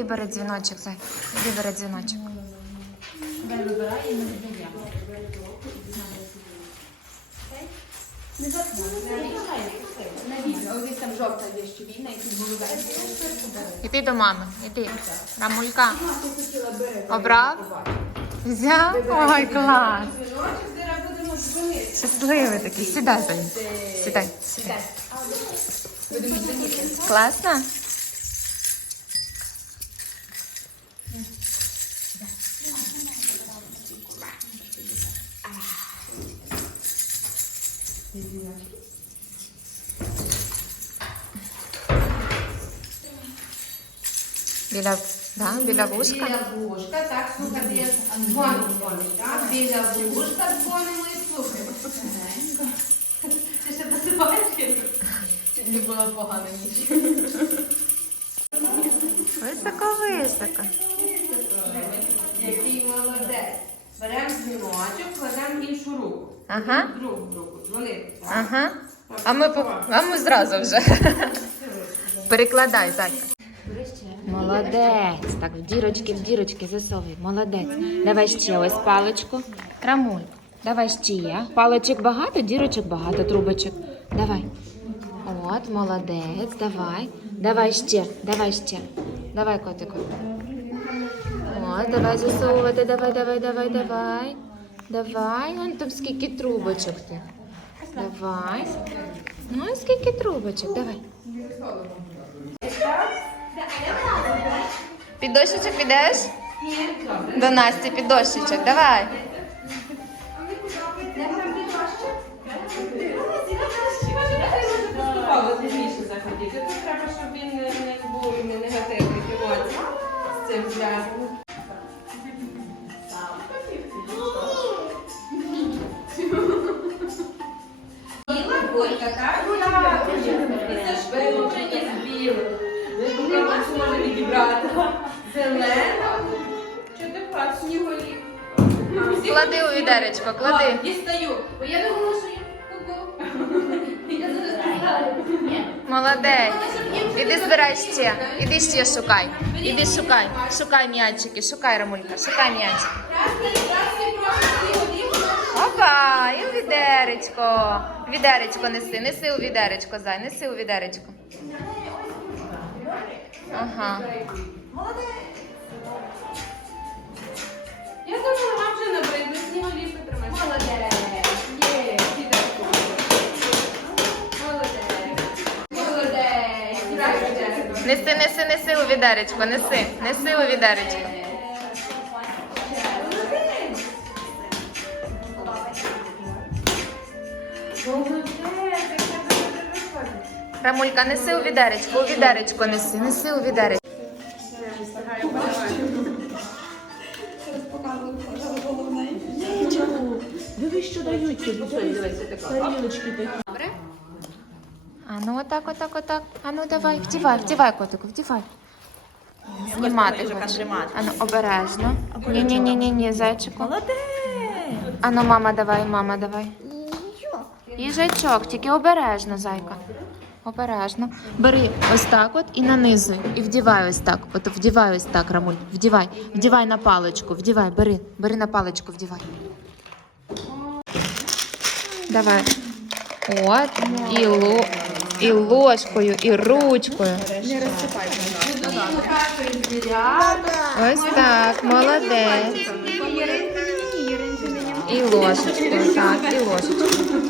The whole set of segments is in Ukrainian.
Іди бери дзвіночок, зай. Іди бери дзвіночок. Дай вибирай і ми віддаємо. На. Ось там жовта є які були Іди до мами, іди. Рамулька. Обрав? Взяв? Ой, клас. Щасливий такий. Сідай, Зай. Сідай, сідай. Класно? Біля, да, біля вушка? Біля вушка, так, слухайте, я дзвоню, дзвоню, так? Біля вушка дзвонимо і слухаємо. Ти ще досипаєш? Не була погана ніч. Високо, високо. Який молодець. Беремо дзвіночок, кладемо іншу руку. Ага. Другу руку. Дзвонити. Ага. А ми, по- а ми зразу вже. Перекладай, зайка. Молодець. Так, в дірочки, в дірочки засовуй. Молодець. Давай ще ось паличку. Рамуль, давай ще. Паличок багато, дірочок багато, трубочок. Давай. От, молодець, давай. Давай ще, давай ще. Давай, котику. От, давай засовувати, давай, давай, давай, давай. Давай, вон там скільки трубочок ти. Давай. Ну і скільки трубочок, давай. Під дощечок підеш? До Насті під дощечок, давай. Треба, щоб він не, був не негативний емоцій з цим зв'язаний. Так? Так. Після швидкодження з білим. Може відібрати. Зелена. Чи ти пас сніголі? Клади у відеречко, клади. Дістаю. Бо я думала, що я ку-ку. Я зараз. Ні. Молодець. Іди збирай ще. Іди ще шукай. Іди шукай. Шукай м'ячики, шукай, Рамулька, шукай м'ячики. Красний, красний, прошу. Опа, і у відеречко. Відеречко неси, неси у відеречко, зай, неси у відеречко. Ага. Я думала, вам вже сніголі потримати. Молодець. Є, сідай. Молодець. Молодець. Молодець. Неси, неси, неси у відеречко, неси, неси у відеречко. Рамулька, неси у відеречко, у відеречко неси, неси у відеречко. Дивись, що дають тобі. Тарілочки такі. Добре? А ну отак, отак, отак. А ну давай, вдівай, вдівай, котику, вдівай. Знімати. А ну обережно. Ні, ні, ні, ні, ні, зайчику. Молодець! А ну, мама, давай, мама, давай. Їжачок, тільки обережно, зайка. Обережно. Бери ось так от і нанизуй. І вдівай ось так. От вдівай ось так, Рамуль. Вдівай. Вдівай на паличку. Вдівай, бери. Бери на паличку, вдівай. Давай. От. І, ло... і ложкою, і ручкою. Ось так, молодець. І ложечкою, так, і ложечкою.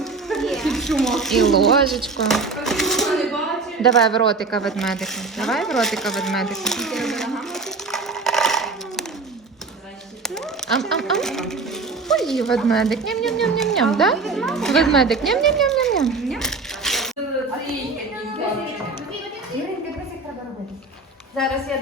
І ложечкою. Давай в ротика ведмедика. Давай в ротика ведмедика. Ам, ам, ам. Поїв ведмедик. Ням-ням-ням-ням-ням, да? Ведмедик. Ням-ням-ням-ням-ням. Зараз я